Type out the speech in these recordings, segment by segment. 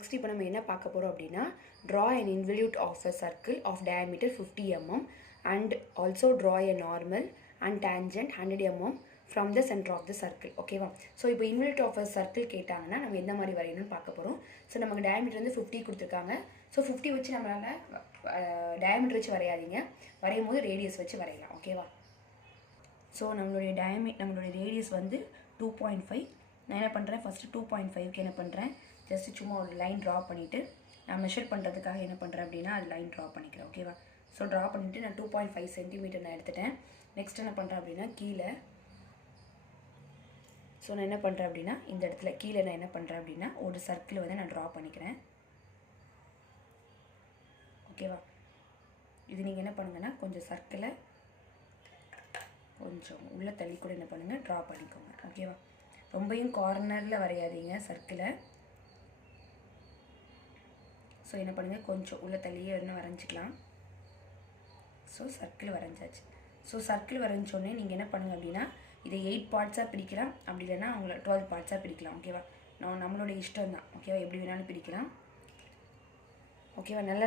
Next இப்போ நம்ம என்ன பார்க்க போகிறோம் அப்படின்னா draw an involute of a circle of diameter 50 mm and also draw a normal and tangent 100 mm from the center of the circle. ஓகேவா? So இப்போ involute of a circle கேட்டாங்கன்னா நம்ம எந்த மாதிரி வரையணும்னு பார்க்க போகிறோம். ஸோ நமக்கு டயமீட்டர் வந்து 50 கொடுத்துருக்காங்க. ஸோ 50 வச்சு நம்மளால் டயமீட்டர் வச்சு வரையாதீங்க, வரையும் போது ரேடியஸ் வச்சு வரையலாம். ஓகேவா? ஸோ நம்மளுடைய ரேடியஸ் வந்து 2.5. நான் என்ன பண்ணுறேன், ஃபஸ்ட்டு 2.5க்கு என்ன பண்ணுறேன், ஜஸ்ட்டு சும்மா ஒரு லைன் ட்ரா பண்ணிவிட்டு நான் மெஷர் பண்ணுறதுக்காக என்ன பண்ணுறேன் அப்படின்னா அது லைன் ட்ரா பண்ணிக்கிறேன். ஓகேவா? ஸோ ட்ரா பண்ணிவிட்டு நான் 2.5 சென்டிமீட்டர் நான் எடுத்துட்டேன். நெக்ஸ்ட் என்ன பண்ணுறேன் அப்படின்னா கீழே, ஸோ நான் என்ன பண்ணுறேன் அப்படின்னா இந்த இடத்துல கீழே நான் என்ன பண்ணுறேன் அப்படின்னா ஒரு சர்க்கிள் வந்து நான் ட்ரா பண்ணிக்கிறேன். ஓகேவா? இது நீங்கள் என்ன பண்ணுங்கன்னா கொஞ்சம் சர்க்கிளை கொஞ்சம் உள்ளே தள்ளி கூட என்ன பண்ணுங்கள் ட்ரா பண்ணிக்கோங்க. ஓகேவா? ரொம்பையும் கார்னரில் வரையாதீங்க சர்க்கிளை. ஸோ என்ன பண்ணுங்கள் கொஞ்சம் உள்ளே தள்ளியே இன்னும் வரைஞ்சிக்கலாம். ஸோ சர்க்கிள் வரைஞ்சாச்சு. ஸோ சர்க்கிள் வரைஞ்சோடனே நீங்கள் என்ன பண்ணுங்கள் அப்படின்னா இதை 8 பார்ட்ஸாக பிரிக்கலாம், அப்படி இல்லைன்னா அவங்கள 12 பார்ட்ஸாக பிரிக்கலாம். ஓகேவா? நம்மளுடைய இஷ்டம் தான். ஓகேவா? எப்படி வேணாலும் பிரிக்கலாம். ஓகேவா? நல்ல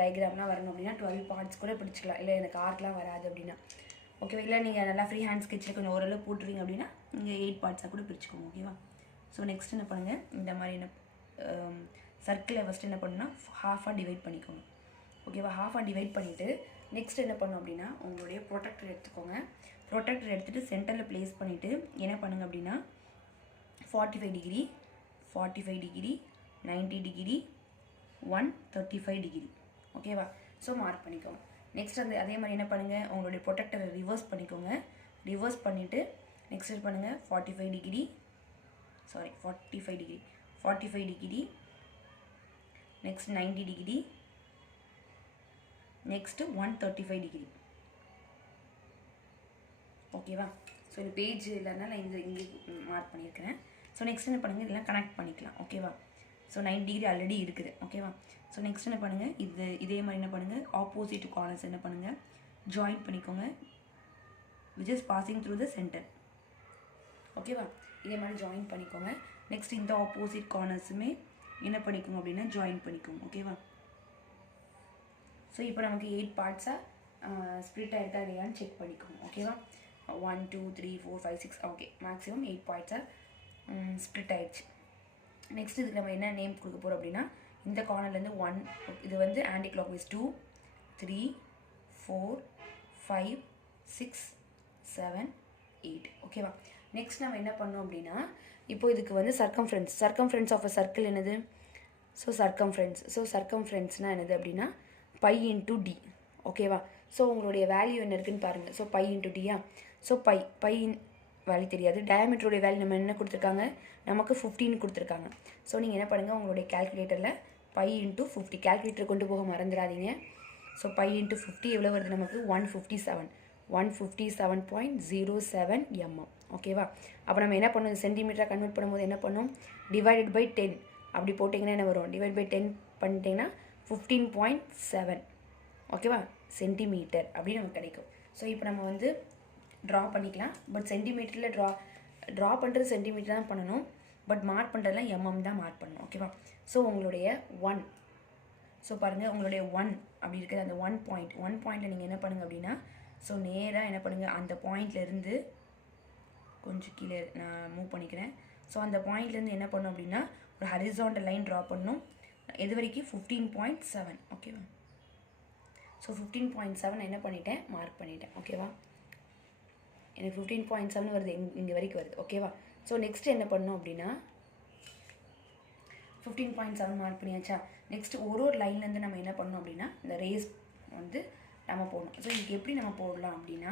டயக்ராம்லாம் வரணும் அப்படின்னா 12 பார்ட்ஸ் கூட பிடிச்சிக்கலாம். இல்லை எனக்கு ஆர்ட்லாம் வராது அப்படின்னா ஓகேவா? இல்லை நீங்கள் நல்லா ஃப்ரீ ஹேண்ட் ஸ்கெட்சில் கொஞ்சம் ஓரளவு போட்டுருவீங்க அப்படின்னா நீங்கள் 8 பார்ட்ஸாக கூட பிரிச்சுக்கோங்க. ஓகேவா? ஸோ நெக்ஸ்ட் என்ன பண்ணுங்கள், இந்த மாதிரி என்ன சர்க்கிளை ஃபஸ்ட்டு என்ன பண்ணுன்னா ஹாஃபாக டிவைட் பண்ணிக்கோங்க. ஓகேவா? ஹாஃபாக டிவைட் பண்ணிவிட்டு நெக்ஸ்ட் என்ன பண்ணணும் அப்படின்னா உங்களுடைய ப்ரொடெக்டர் எடுத்துக்கோங்க. ப்ரொடெக்டர் எடுத்துகிட்டு சென்டரில் ப்ளேஸ் பண்ணிவிட்டு என்ன பண்ணுங்கள் அப்படின்னா 45 டிகிரி 90 டிகிரி 135 டிகிரி. ஓகேவா? ஸோ மார்க் பண்ணிக்கோங்க. நெக்ஸ்ட் அதே மாதிரி என்ன பண்ணுங்கள், உங்களுடைய ப்ரொடெக்டரை ரிவர்ஸ் பண்ணிக்கோங்க. ரிவர்ஸ் பண்ணிவிட்டு நெக்ஸ்ட் என்ன பண்ணுங்கள் 45 degree next 90 degree next 135 degree. ஓகேவா? ஸோ இது பேஜ் இல்லைன்னா நான் இங்கே மார்க் பண்ணியிருக்கிறேன். ஸோ நெக்ஸ்ட் என்ன பண்ணுங்கள் இதெல்லாம் கனெக்ட் பண்ணிக்கலாம். ஓகேவா? ஸோ 90 டிகிரி ஆல்ரெடி இருக்குது. ஓகேவா? ஸோ நெக்ஸ்ட் என்ன பண்ணுங்கள், இதே மாதிரி என்ன பண்ணுங்கள் ஆப்போசிட் கார்னர்ஸ் என்ன பண்ணுங்கள் ஜாயின் பண்ணிக்கோங்க, which is passing through the centre. ஓகேவா? இதே மாதிரி ஜாயின் பண்ணிக்கோங்க. நெக்ஸ்ட் இந்த ஆப்போசிட் கார்னர்ஸுமே என்ன பண்ணிக்கோங்க அப்படின்னா ஜாயின் பண்ணிக்கோங்க. ஓகேவா? ஸோ இப்போ நமக்கு 8 பார்ட்ஸாக ஸ்ப்ளிட் ஆகிருக்கா இல்லையான்னு செக் பண்ணிக்கோங்க. ஓகேவா? 1 2 3 4 5 6 ஓகே, மேக்ஸிமம் 8 பார்ட்ஸாக ஸ்ப்ளிட் ஆகிடுச்சு. நெக்ஸ்ட் இதுக்கு நம்ம என்ன நேம் கொடுக்க போகிறோம் அப்படின்னா இந்த கார்னர்லேருந்து 1, இது வந்து ஆன்டி கிளாக் வைஸ் 2 3 4 5 6 7 8. ஓகேவா? நெக்ஸ்ட் நம்ம என்ன பண்ணோம் அப்படின்னா இப்போ இதுக்கு வந்து சர்க்கம்ஃபரன்ஸ் ஆஃப் அ சர்க்கிள் என்னது, ஸோ சர்க்கம்ஃபரன்ஸ்னால் என்னது அப்படின்னா பை இன்ட்டு டி. ஓகேவா? ஸோ உங்களுடைய வேல்யூ என்ன இருக்குன்னு பாருங்கள். ஸோ பை இன்ட்டு டியா. ஸோ பை வேல்யூ தெரியாது. டயமீட்டருடைய வேல்யூ நம்ம என்ன கொடுத்துருக்காங்க, நமக்கு 15 கொடுத்துருக்காங்க. ஸோ நீங்கள் என்ன பண்ணுங்கள் உங்களுடைய கேல்குலேட்டரில் பை இன்ட்டு 50 கேல்குலேட்டர் கொண்டு போக மறந்துடாதீங்க. ஸோ பை இன்ட்டு 50 எவ்வளோ வருது நமக்கு 157.07 mm. ஓகேவா? அப்போ நம்ம என்ன பண்ணுவோம், சென்டிமீட்டராக கன்வெர்ட் பண்ணும்போது என்ன பண்ணும், டிவைடட் பை 10 அப்படி போட்டிங்கன்னா என்ன வரும், டிவைட் பை 10 பண்ணிட்டீங்கன்னா 15.7. ஓகேவா? சென்டிமீட்டர் அப்படின்னு நமக்கு கிடைக்கும். ஸோ இப்போ நம்ம வந்து ட்ரா பண்ணிக்கலாம். பட் சென்டிமீட்டரில் ட்ரா பண்ணுறது சென்டிமீட்டர் தான் பண்ணணும், பட் மார்க் பண்ணுறதுலாம் எம்எம் தான் மார்க் பண்ணணும். ஓகேவா? ஸோ உங்களுடைய 1, ஸோ பாருங்கள் உங்களுடைய 1 அப்படி இருக்கிற அந்த 1 பாயிண்ட்டில் நீங்கள் என்ன பண்ணுங்கள் அப்படின்னா ஸோ நேராக என்ன பண்ணுங்கள் அந்த பாயிண்ட்லேருந்து கொஞ்சம் கீழே நான் மூவ் பண்ணிக்கிறேன். ஸோ அந்த பாயிண்ட்லேருந்து என்ன பண்ணணும் அப்படின்னா ஒரு ஹரிசாண்டல் லைன் ட்ரா பண்ணணும். எது வரைக்கும் 15.7. ஓகேவா? ஸோ 15.7 என்ன பண்ணிட்டேன், மார்க் பண்ணிட்டேன். ஓகேவா? எனக்கு 15.7 வருது, இங்கே வரைக்கும் வருது. ஓகேவா? ஸோ நெக்ஸ்ட் என்ன பண்ணணும் அப்படின்னா 15.7 மார்க் பண்ணியாச்சா. நெக்ஸ்ட் ஒரு லைன்லேருந்து நம்ம என்ன பண்ணணும் அப்படின்னா இந்த ரேஸ் வந்து நம்ம போடணும். ஸோ இதுக்கு எப்படி நம்ம போடலாம் அப்படின்னா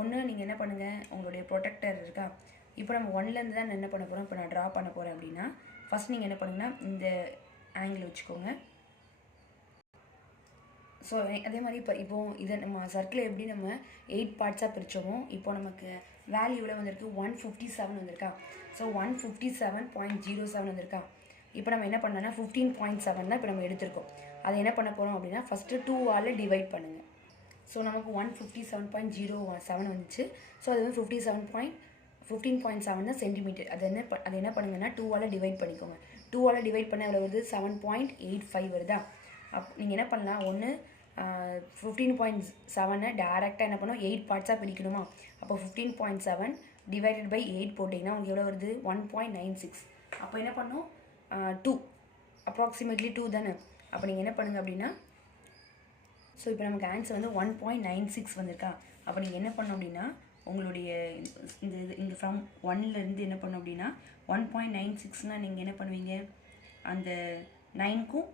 ஒன்று நீங்கள் என்ன பண்ணுங்கள், உங்களுடைய ப்ரொடெக்டர் இருக்கா, இப்போ நம்ம 1லேருந்து தான் என்ன பண்ண போகிறோம், இப்போ நான் ட்ரா பண்ண போகிறேன் அப்படின்னா ஃபஸ்ட் நீங்கள் என்ன பண்ணுங்கன்னா இந்த ஆங்கிள் வச்சுக்கோங்க. ஸோ அதே மாதிரி இப்போ இதை நம்ம சர்க்கிளை எப்படி நம்ம 8 பார்ட்ஸாக பிரித்தோமோ இப்போ நமக்கு வேல்யூவில் வந்திருக்கு 157 வந்திருக்கா. ஸோ 157.07 வந்திருக்கா. இப்போ நம்ம என்ன பண்ணோன்னா 15.7 தான் இப்போ நம்ம எடுத்திருக்கோம். அதை என்ன பண்ண போகிறோம் அப்படின்னா ஃபஸ்ட்டு 2ஆல் டிவைட் பண்ணுங்கள். ஸோ நமக்கு 157.07 வந்துச்சு. ஸோ அது வந்து 15.7 தான் சென்டிமீட்டர். அது என்ன பண்ணுங்கன்னா 2ஆல் டிவைட் பண்ணிக்கோங்க. 2ஆல் டிவைட் பண்ண எவ்வளோ வருது 7.85 வருதா. நீங்கள் என்ன பண்ணலாம், ஒன்று 15.7 டேரெக்டாக என்ன பண்ணோம் 8 பார்ட்ஸாக பிரிக்கணுமா. அப்போ 15.7 டிவைடட் பை 8 போட்டிங்கன்னா உங்களுக்கு எவ்வளோ வருது 1.96. அப்போ என்ன பண்ணோம் 2 அப்ராக்சிமேட்லி 2 தானே. அப்போ நீங்கள் என்ன பண்ணுங்கள் அப்படின்னா, ஸோ இப்போ நமக்கு ஆன்சர் வந்து 1.96 வந்திருக்கா. அப்போ நீங்கள் என்ன பண்ணணும் அப்படின்னா உங்களுடைய இந்த இங்கே ஃப்ரம் 1லேருந்து என்ன பண்ணணும் அப்படின்னா 1.96னால் நீங்கள் என்ன பண்ணுவீங்க, அந்த 9க்கும்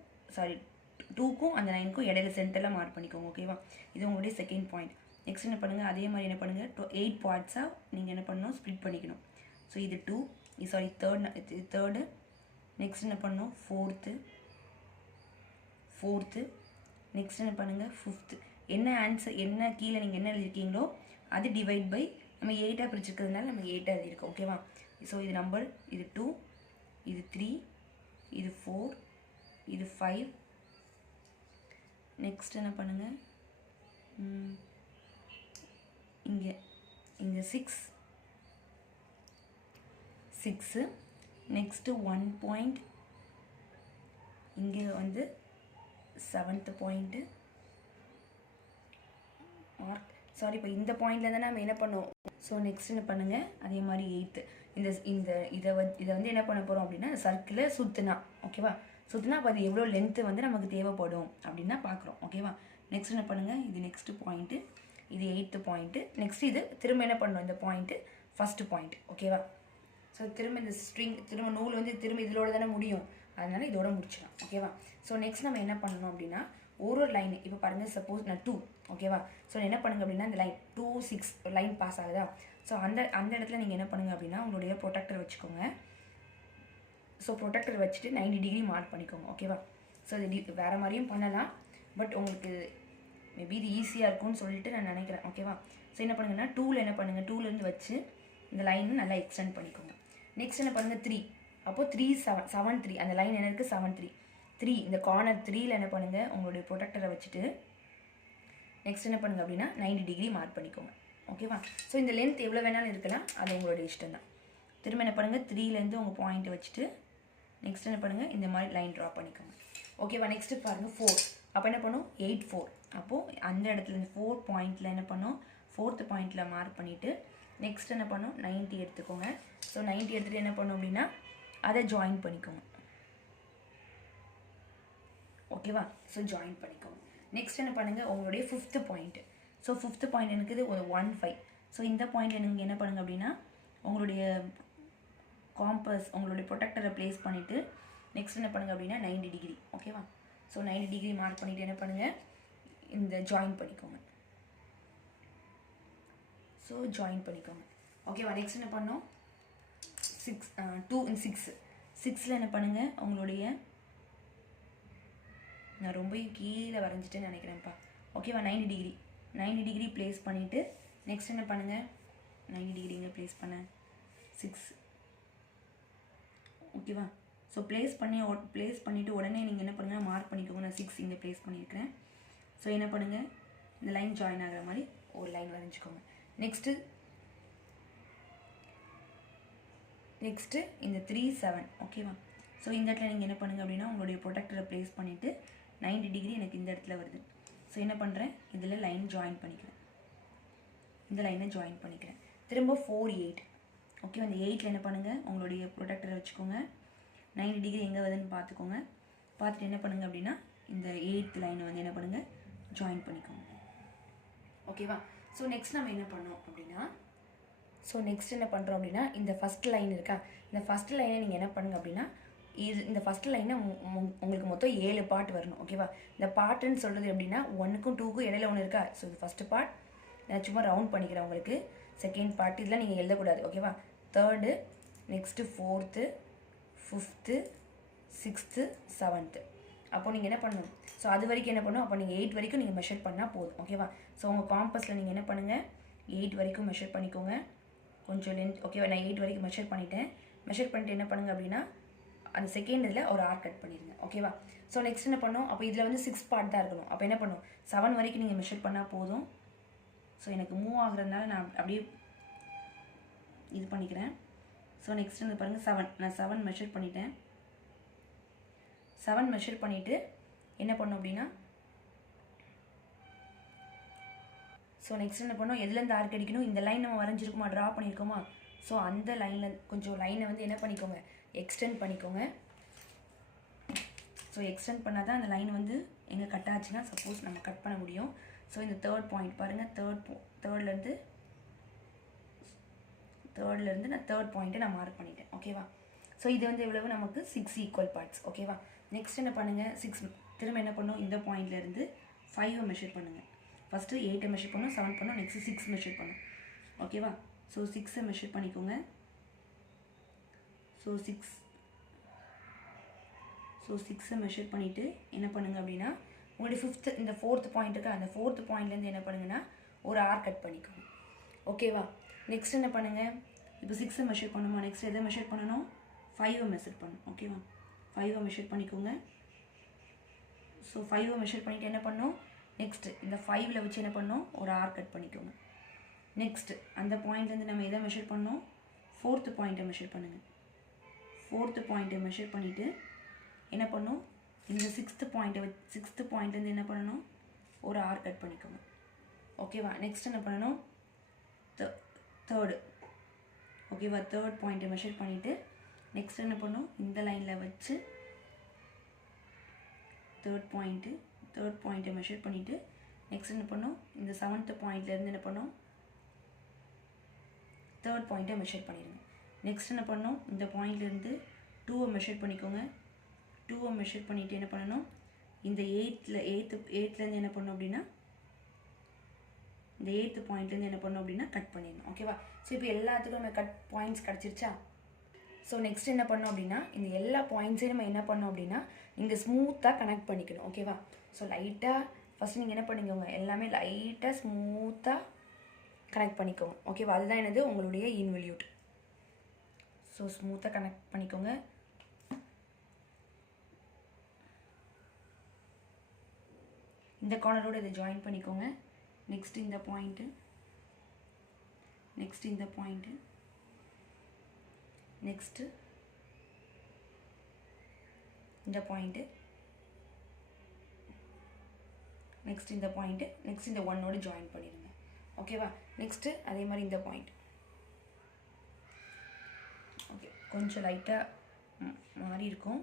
2க்கும் அந்த 9க்கும் இடையில சென்டரில் மார்க் பண்ணிக்கோங்க. ஓகேவா. இது உங்களுடைய செகண்ட் பாயிண்ட். நெக்ஸ்ட் என்ன பண்ணுங்கள், அதே மாதிரி என்ன பண்ணுங்கள் 8 பார்ட்ஸாக நீங்கள் என்ன பண்ணணும் ஸ்ப்ளிட் பண்ணிக்கணும். ஸோ இது 2 தேர்டு. நெக்ஸ்ட் என்ன பண்ணணும் ஃபோர்த்து. நெக்ஸ்ட் என்ன பண்ணுங்கள் ஃபிஃப்த்து. என்ன ஆன்சர் என்ன கீழே நீங்கள் என்ன எழுதியிருக்கீங்களோ அது டிவைட் பை நம்ம 8ஆக பிரிச்சுக்கிறதுனால நம்ம 8ஆக எழுதியிருக்கோம். ஓகேவா. ஸோ இது நம்பர், இது 2, இது 3, இது 4, இது 5. நெக்ஸ்ட் என்ன பண்ணுங்கள், இங்கே 6. நெக்ஸ்ட்டு 1 பாயிண்ட், இங்கே வந்து 7th பாயிண்ட்டு மார்க். இப்போ இந்த பாயிண்டில் தான் நம்ம என்ன பண்ணோம். ஸோ நெக்ஸ்ட் என்ன பண்ணுங்கள், அதே மாதிரி 8th இதை வந்து என்ன பண்ண போகிறோம் அப்படின்னா சர்க்கிளில் சுற்றுனா. ஓகேவா. சுற்றுனா அப்போ அது எவ்வளோ லென்த்து வந்து நமக்கு தேவைப்படும் அப்படின்னா பார்க்குறோம். ஓகேவா. நெக்ஸ்ட் என்ன பண்ணுங்கள், இது நெக்ஸ்ட்டு பாயிண்ட்டு, இது 8th பாயிண்ட்டு. நெக்ஸ்ட் இது திரும்ப என்ன பண்ணணும், இந்த பாயிண்ட்டு ஃபஸ்ட்டு பாயிண்ட். ஓகேவா. ஸோ திரும்ப இந்த திரும்ப நூல் வந்து திரும்ப இதோட தானே முடியும், அதனால் இதோட முடிச்சிடலாம். ஓகேவா. ஸோ நெக்ஸ்ட் நம்ம என்ன பண்ணணும் அப்படின்னா ஒரு லைன், இப்போ பாருங்கள் சப்போஸ் நான் 2. ஓகேவா. ஸோ என்ன பண்ணுங்க அப்படின்னா இந்த லைன் 2, 6 லைன் பாஸ் ஆகுதா. ஸோ அந்த இடத்துல நீங்கள் என்ன பண்ணுங்கள் அப்படின்னா உங்களுடைய ப்ரொடெக்டர் வச்சுக்கோங்க. ஸோ ப்ரொடெக்டர் வச்சுட்டு 90 டிகிரி மார்க் பண்ணிக்கோங்க. ஓகேவா. ஸோ இது வேறு மாதிரியும் பண்ணலாம், பட் உங்களுக்கு மேபி இது ஈஸியாக இருக்கும்னு சொல்லிட்டு நான் நினைக்கிறேன். ஓகேவா. ஸோ என்ன பண்ணுங்கன்னா 2ல் என்ன பண்ணுங்கள், 2லேருந்து வச்சு இந்த லைனை நல்லா எக்ஸ்டெண்ட் பண்ணிக்கோங்க. நெக்ஸ்ட் என்ன பண்ணுங்கள் 3. அப்போது 3 7 3 அந்த லைன் என்ன இருக்குது 7 3 இந்த கார்னர் 3ல் என்ன பண்ணுங்கள் உங்களுடைய ப்ரொடெக்டரை வச்சுட்டு நெக்ஸ்ட் என்ன பண்ணுங்கள் அப்படின்னா 90 டிகிரி மார்க் பண்ணிக்கோங்க. ஓகேவா. ஸோ இந்த லென்த் எவ்வளோ வேணாலும் இருக்கலாம், அது உங்களுடைய இஷ்டம் தான். திரும்ப என்ன பண்ணுங்கள் 3லேருந்து உங்கள் பாயிண்ட்டை வச்சுட்டு நெக்ஸ்ட் என்ன பண்ணுங்கள் இந்த மாதிரி லைன் ட்ரா பண்ணிக்கோங்க. ஓகேவா. நெக்ஸ்ட்டு பாருங்கள் 4. அப்போ என்ன பண்ணும் 8 4. அப்போது அந்த இடத்துல இந்த 4 பாயிண்டில் என்ன பண்ணும் 4th பாயிண்டில் மார்க் பண்ணிவிட்டு நெக்ஸ்ட் என்ன பண்ணும் 90 எடுத்துக்கோங்க. ஸோ 90 எடுத்துகிட்டு என்ன பண்ணும் அப்படின்னா அதை ஜாயின் பண்ணிக்கோங்க. ஓகேவா. ஸோ ஜாயின் பண்ணிக்கோங்க. நெக்ஸ்ட் என்ன பண்ணுங்கள் உங்களுடைய 5th point. So 5th point எனக்கு இது ஒரு 1 5. ஸோ இந்த பாயிண்ட் எனக்கு என்ன பண்ணுங்கள் அப்படின்னா உங்களுடைய காம்பஸ் உங்களுடைய ப்ரொடெக்டரை ப்ளேஸ் பண்ணிவிட்டு நெக்ஸ்ட் என்ன பண்ணுங்கள் அப்படின்னா 90 டிகிரி. ஓகேவா. ஸோ 90 டிகிரி மார்க் பண்ணிவிட்டு என்ன பண்ணுங்கள் இந்த ஜாயின் பண்ணிக்கோங்க. ஸோ ஜாயின் பண்ணிக்கோங்க. ஓகேவா. நெக்ஸ்ட் என்ன பண்ணோம் 2 and 6. 6ல் என்ன பண்ணுங்கள் உங்களுடைய, நான் ரொம்ப கீழே வரைஞ்சிட்டேன்னு நினைக்கிறேன்ப்பா. ஓகேவா. 90 டிகிரி ப்ளேஸ் பண்ணிவிட்டு நெக்ஸ்ட் என்ன பண்ணுங்கள் 90 டிகிரி இங்கே ப்ளேஸ் பண்ண 6. ஓகேவா. ஸோ ப்ளேஸ் பண்ணிவிட்டு உடனே நீங்கள் என்ன பண்ணுங்கள் மார்க் பண்ணிக்கோங்க. நான் 6 இங்கே ப்ளேஸ் பண்ணியிருக்கிறேன். ஸோ என்ன பண்ணுங்கள் இந்த லைன் ஜாயின் ஆகிற மாதிரி ஒரு லைன் வரைஞ்சிக்கோங்க. நெக்ஸ்ட்டு இந்த 3 7. ஓகேவா. ஸோ இந்த இடத்துல நீங்கள் என்ன பண்ணுங்கள் அப்படின்னா உங்களுடைய ப்ரொடெக்டரை ப்ளேஸ் பண்ணிவிட்டு 90 டிகிரி எனக்கு இந்த இடத்துல வருது. ஸோ என்ன பண்ணுறேன் இதில் லைன் ஜாயின் பண்ணிக்கிறேன், இந்த லைனை ஜாயின் பண்ணிக்கிறேன். திரும்ப 4 8. ஓகேவா. இந்த 8ல் என்ன பண்ணுங்கள் உங்களுடைய ப்ரொடெக்டரை வச்சுக்கோங்க. 90 டிகிரி எங்கே வருதுன்னு பார்த்துக்கோங்க. பார்த்துட்டு என்ன பண்ணுங்கள் அப்படின்னா இந்த 8th லைனை வந்து என்ன பண்ணுங்கள் ஜாயின் பண்ணிக்கோங்க. ஓகேவா. ஸோ நெக்ஸ்ட் நம்ம என்ன பண்ணோம் அப்படின்னா இந்த ஃபஸ்ட் லைன் இருக்கா, இந்த ஃபஸ்ட் லைனை நீங்கள் என்ன பண்ணுங்கள் அப்படின்னா இந்த ஃபஸ்ட் லைனை உங்களுக்கு மொத்தம் 7 பார்ட் வரணும். ஓகேவா. இந்த பார்ட்டுன்னு சொல்கிறது எப்படின்னா 1க்கும் 2க்கும் இடையில ஒன்று இருக்கா. ஸோ இது ஃபஸ்ட்டு பார்ட், நான் சும்மா ரவுண்ட் பண்ணிக்கிறேன் உங்களுக்கு. செகண்ட் பார்ட் இதெல்லாம் நீங்கள் எழுதக்கூடாது. ஓகேவா. Third, next 4th, 5th, 6th, 7th. அப்போது நீங்கள் என்ன பண்ணணும், ஸோ அது வரைக்கும் என்ன பண்ணணும், அப்போ நீங்கள் 8 வரைக்கும் நீங்கள் மெஷர் பண்ணால் போதும். ஓகேவா. ஸோ உங்கள் காம்பஸில் நீங்கள் என்ன பண்ணுங்கள் 8 வரைக்கும் மெஷர் பண்ணிக்கோங்க. கொஞ்சம் லென்த். ஓகேவா. நான் 8 வரைக்கும் மெஷர் பண்ணிவிட்டு என்ன பண்ணுங்கள் அப்படின்னா அந்த செகண்ட் இதில் ஒரு ஆர் கட் பண்ணிடுங்க. ஓகேவா. ஸோ நெக்ஸ்ட் என்ன பண்ணோம், அப்போ இதில் வந்து 6 பார்ட் தான் இருக்கணும். அப்போ என்ன பண்ணும் 7 வரைக்கும் நீங்கள் மெஷர் பண்ணால் போதும். ஸோ எனக்கு மூவ் ஆகுறதுனால நான் அப்படியே இது பண்ணிக்கிறேன். ஸோ நெக்ஸ்ட் வந்து பாருங்கள் 7. நான் 7 மெஷர் பண்ணிட்டேன். 7 மெஷர் பண்ணிவிட்டு என்ன பண்ணோம் அப்படின்னா, ஸோ நெக்ஸ்ட் என்ன பண்ணோம், எதுலேருந்து ஆர்க் அடிக்கணும், இந்த லைன் நம்ம வரைஞ்சிருக்குமா, ட்ரா பண்ணியிருக்கோமா, ஸோ அந்த லைனில் கொஞ்சம் லைனை வந்து என்ன பண்ணிக்கோங்க, எக்ஸ்டெண்ட் பண்ணிக்கோங்க. ஸோ எக்ஸ்டெண்ட் பண்ணால் தான் அந்த லைன் வந்து எங்கே கட் ஆச்சுன்னா சப்போஸ் நம்ம கட் பண்ண முடியும். ஸோ இந்த தேர்ட் பாயிண்ட் பாருங்கள், தேர்ட்லேருந்து நான் தேர்ட் பாயிண்ட்டை நான் மார்க் பண்ணிட்டேன். ஓகேவா. ஸோ இது வந்து எவ்வளவு நமக்கு 6 ஈக்குவல் பார்ட்ஸ். ஓகேவா. நெக்ஸ்ட் என்ன பண்ணுங்கள், 6 திரும்ப என்ன பண்ணணும், இந்த பாயிண்ட்லேருந்து 5 மெஷர் பண்ணுங்கள். ஃபஸ்ட்டு 8 மெஷர் பண்ணணும், 7 பண்ணணும், நெக்ஸ்ட்டு 6 மெஷர் பண்ணணும். ஓகேவா. ஸோ 6 மெஷர் பண்ணிக்கோங்க. ஸோ 6 மெஷர் பண்ணிவிட்டு என்ன பண்ணுங்கள் அப்படின்னா, உங்களுடைய இந்த 4th பாயிண்ட் இருக்கா, அந்த 4th பாயிண்ட்லேருந்து என்ன பண்ணுங்கன்னா ஒரு ஆர் கட் பண்ணிக்கோங்க. ஓகேவா. நெக்ஸ்ட் என்ன பண்ணுங்கள், இப்போ 6 மெஷர் பண்ணுமா, நெக்ஸ்ட் எதை மெஷர் பண்ணணும், 5 மெஷர் பண்ணணும். ஓகேவா. 5 மெஷர் பண்ணிக்கோங்க. ஸோ 5 மெஷர் பண்ணிவிட்டு என்ன பண்ணணும், நெக்ஸ்ட்டு இந்த 5ல் வச்சு என்ன பண்ணணும், ஒரு ஆர் கட் பண்ணிக்கோங்க. நெக்ஸ்ட்டு அந்த பாயிண்ட்லேருந்து நம்ம எதை மெஷர் பண்ணோம், 4th பாயிண்ட்டை மெஷர் பண்ணுங்கள். 4th பாயிண்ட்டை மெஷர் பண்ணிவிட்டு என்ன பண்ணணும், இந்த 6th பாயிண்ட்லேருந்து என்ன பண்ணணும், ஒரு ஆர் கட் பண்ணிக்கோங்க. ஓகேவா. நெக்ஸ்ட் என்ன பண்ணணும், தேர்டு. ஓகேவா. தேர்ட் பாயிண்ட்டை மெஷர் பண்ணிவிட்டு நெக்ஸ்ட் என்ன பண்ணணும், இந்த லைனில் வச்சு தேர்ட் பாயிண்ட்டை மெஷர் பண்ணிவிட்டு நெக்ஸ்ட் என்ன பண்ணணும், இந்த 7th பாயிண்ட்லேருந்து என்ன பண்ணணும், தேர்ட் பாயிண்ட்டை மெஷர் பண்ணிடுங்க. நெக்ஸ்ட் என்ன பண்ணணும், இந்த பாயிண்ட்லேருந்து 2 மெஷர் பண்ணிக்கோங்க. 2 மெஷர் பண்ணிவிட்டு என்ன பண்ணணும், இந்த 8லேருந்து என்ன பண்ணணும் அப்படின்னா, இந்த 8th பாயிண்ட்லேருந்து என்ன பண்ணணும் அப்படின்னா கட் பண்ணிடணும். ஓகேவா. ஸோ இப்போ எல்லாத்துக்கும் நம்ம கட் பாயிண்ட்ஸ் கிடச்சிருச்சா. ஸோ நெக்ஸ்ட் என்ன பண்ணோம் அப்படின்னா, இந்த எல்லா பாயிண்ட்ஸையும் நம்ம என்ன பண்ணோம் அப்படின்னா இங்கே ஸ்மூத்தாக கனெக்ட் பண்ணிக்கணும். ஓகேவா. ஸோ லைட்டாக ஃபஸ்ட் நீங்கள் என்ன பண்ணிக்கோங்க, எல்லாமே லைட்டாக ஸ்மூத்தாக கனெக்ட் பண்ணிக்கோங்க. ஓகேவா. அதுதான் என்னது, உங்களுடைய இன்வல்யூட். ஸோ ஸ்மூத்தாக கனெக்ட் பண்ணிக்கோங்க. இந்த கார்னரோட இதை ஜாயின் பண்ணிக்கோங்க. நெக்ஸ்ட் இந்த பாயிண்ட்டு, நெக்ஸ்ட் இந்த பாயிண்ட்டு, நெக்ஸ்ட்டு இந்த பாயிண்ட்டு, நெக்ஸ்ட் இந்த பாயிண்ட்டு, நெக்ஸ்ட் இந்த ஒன்னோட ஜாயின் பண்ணிடுங்க. ஓகேவா. நெக்ஸ்ட்டு அதே மாதிரி இந்த பாயிண்ட். ஓகே, கொஞ்சம் லைட்டாக மாறி இருக்கும்.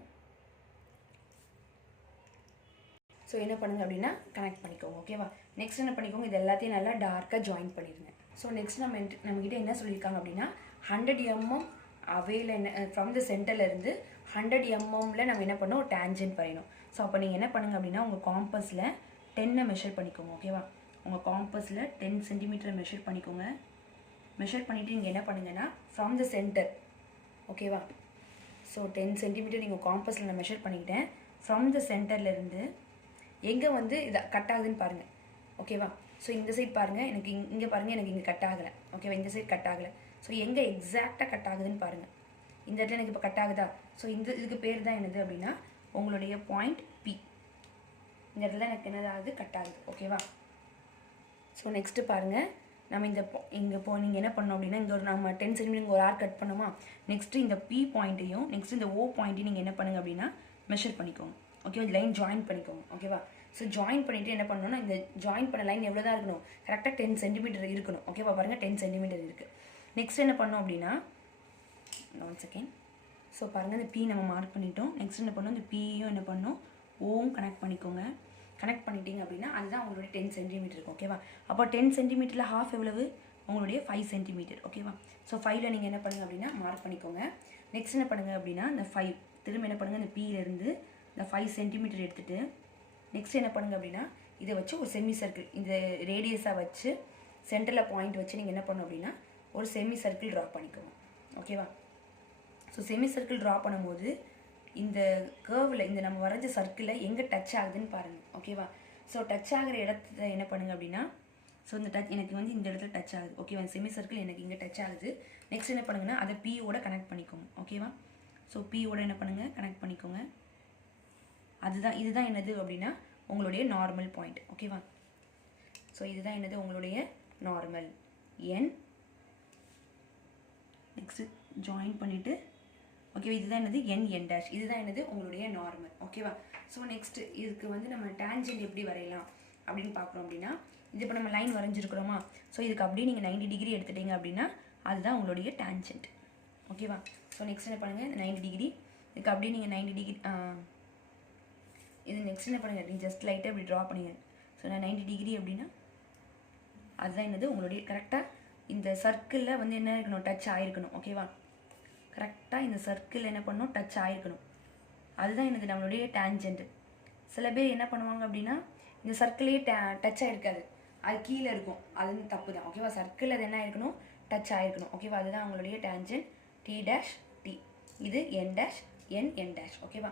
ஸோ என்ன பண்ணுங்க அப்படின்னா கனெக்ட் பண்ணிக்கோங்க. ஓகேவா. நெக்ஸ்ட் என்ன பண்ணிக்கோங்க, இது எல்லாத்தையும் நல்லா டார்க்காக ஜாயின் பண்ணிடுங்க. ஸோ நெக்ஸ்ட் நம்மக்கிட்ட என்ன சொல்லியிருக்காங்க அப்படின்னா 100 mm அவையில் ஃப்ரம் த சென்டர்லேருந்து 100 mm நம்ம என்ன பண்ணோம், டேஞ்சன்ட் வரையணும். ஸோ அப்போ நீங்கள் என்ன பண்ணுங்கள் அப்படின்னா உங்கள் காம்பஸில் 10 மெஷர் பண்ணிக்கோங்க. ஓகேவா. உங்கள் காம்பஸில் 10 சென்டிமீட்டர் மெஷர் பண்ணிக்கோங்க. மெஷர் பண்ணிவிட்டு நீங்கள் என்ன பண்ணுங்கன்னா ஃப்ரம் த சென்டர். ஓகேவா. ஸோ 10 சென்டிமீட்டர் நீங்கள் காம்பஸில் நான் மெஷர் பண்ணிக்கிட்டேன். ஃப்ரம் த சென்டர்லேருந்து எங்கே வந்து இதை கட் ஆகுதுன்னு பாருங்கள். ஓகேவா. ஸோ இந்த சைட் பாருங்கள், எனக்கு இங்கே பாருங்கள், எனக்கு இங்கே கட் ஆகலை. ஓகேவா. இந்த சைட் கட் ஆகலை. ஸோ எங்கே எக்ஸாக்டாக கட் ஆகுதுன்னு பாருங்கள். இந்த இடத்துல எனக்கு இப்போ கட் ஆகுதா. ஸோ இதுக்கு பேர் தான் என்னது அப்படின்னா உங்களுடைய பாயிண்ட் பி. இந்த இடத்துல எனக்கு என்னது ஆகுது, கட் ஆகுது. ஓகேவா. ஸோ நெக்ஸ்ட்டு பாருங்கள், நம்ம இங்கே நீங்கள் என்ன பண்ணோம் அப்படின்னா இங்கே ஒரு நம்ம 10 சென்டிமீட்டர் ஒரு ஆர் கட் பண்ணோமா. நெக்ஸ்ட்டு இந்த பி பாயிண்ட்டையும் நெக்ஸ்ட் இந்த ஓ பாயிண்ட்டையும் நீங்கள் என்ன பண்ணுங்கள் அப்படின்னா மெஷர் பண்ணிக்கோங்க. ஓகேவா. லைன் ஜாயின் பண்ணிக்கோங்க. ஓகேவா. ஸோ ஜாயின் பண்ணிவிட்டு என்ன பண்ணணும்னா இந்த ஜாயின் பண்ண லைன் எவ்வளோ தான் இருக்கணும், கரெக்டாக 10 சென்டிமீட்டர் இருக்கணும். ஓகேவா. பாருங்கள் 10 சென்டிமீட்டர் இருக்குது. நெக்ஸ்ட் என்ன பண்ணோம் அப்படின்னா 1 செகண்ட். ஸோ பாருங்கள், இந்த பி நம்ம மார்க் பண்ணிட்டோம். நெக்ஸ்ட் என்ன பண்ணோம், இந்த பியும் என்ன பண்ணோம், ஓவும் கனெக்ட் பண்ணிக்கோங்க. கனெக்ட் பண்ணிட்டீங்க அப்படின்னா அதுதான் உங்களுடைய 10 சென்டிமீட்டர் இருக்கும். ஓகேவா. அப்போ 10 சென்டிமீட்டரில் ஹாஃப் எவ்வளவு, உங்களுடைய 5 சென்டிமீட்டர். ஓகேவா. ஸோ 5ல் நீங்கள் என்ன பண்ணுங்கள் அப்படின்னா மார்க் பண்ணிக்கோங்க. நெக்ஸ்ட் என்ன பண்ணுங்கள் அப்படின்னா இந்த 5 திரும்ப என்ன பண்ணுங்கள், இந்த பியிலேருந்து இந்த 5 சென்டிமீட்டர் எடுத்துகிட்டு நெக்ஸ்ட் என்ன பண்ணுங்கள் அப்படின்னா இதை வச்சு ஒரு செமி சர்க்கிள், இந்த ரேடியஸாக வச்சு சென்டரில் பாயிண்ட் வச்சு நீங்கள் என்ன பண்ணணும் அப்படின்னா ஒரு செமி சர்க்கிள் ட்ரா பண்ணிக்கோங்க. ஓகேவா. ஸோ செமி சர்க்கிள் ட்ரா பண்ணும்போது இந்த கர்வில் இந்த நம்ம வரைஞ்ச சர்க்கிளில் எங்கே டச் ஆகுதுன்னு பாருங்கள். ஓகேவா. ஸோ டச் ஆகிற இடத்துல என்ன பண்ணுங்கள் அப்படின்னா ஸோ இந்த எனக்கு வந்து இந்த இடத்துல டச் ஆகுது. ஓகேவா. செமி சர்க்கிள் எனக்கு இங்கே டச் ஆகுது. நெக்ஸ்ட் என்ன பண்ணுங்கன்னா அதை பியோட கனெக்ட் பண்ணிக்கோங்க. ஓகேவா. ஸோ பியோட என்ன பண்ணுங்கள், கனெக்ட் பண்ணிக்கோங்க. இதுதான் என்னது அப்படின்னா உங்களுடைய நார்மல் பாயிண்ட். ஓகேவா. ஸோ இதுதான் என்னது உங்களுடைய நார்மல் என். நெக்ஸ்ட் ஜாயின் பண்ணிவிட்டு ஓகேவா, இதுதான் என்னது n டேஷ், இதுதான் என்னது உங்களுடைய நார்மல். ஓகேவா. ஸோ நெக்ஸ்ட் இதுக்கு வந்து நம்ம டேஞ்சன்ட் எப்படி வரையலாம் அப்படின்னு பார்க்குறோம் அப்படின்னா, இது இப்போ நம்ம லைன் வரைஞ்சிருக்கிறோமா, ஸோ இதுக்கு அப்படியே நீங்கள் 90 டிகிரி எடுத்துட்டீங்க அப்படின்னா அதுதான் உங்களுடைய டேஞ்சன்ட். ஓகேவா. ஸோ நெக்ஸ்ட் என்ன பண்ணுங்கள், 90 டிகிரி இதுக்கு அப்படியே நீங்கள் 90 டிகிரி இது நெக்ஸ்ட் என்ன பண்ணுங்கள், நீங்கள் ஜஸ்ட் லைட்டாக இப்படி ட்ரா பண்ணுங்க. ஸோ நான் 90 டிகிரி அப்படின்னா அதுதான் என்னது உங்களுடைய கரெக்டாக இந்த சர்க்கிளில் வந்து என்ன இருக்கணும், டச் ஆகிருக்கணும். ஓகேவா. கரெக்டாக இந்த சர்க்கிள் என்ன பண்ணணும், டச் ஆகிருக்கணும். அதுதான் என்னது நம்மளுடைய டேஞ்சன்ட். சில பேர் என்ன பண்ணுவாங்க அப்படின்னா இந்த சர்க்கிளையே டச் ஆகிருக்காது, அது கீழே இருக்கும், அது வந்து தப்பு தான். ஓகேவா. சர்க்கிள் அது என்ன ஆயிருக்கணும், டச் ஆகிருக்கணும். ஓகேவா. அதுதான் உங்களுடைய டேஞ்சன்ட் டி டேஷ் டி. இது n dash n n dash. ஓகேவா.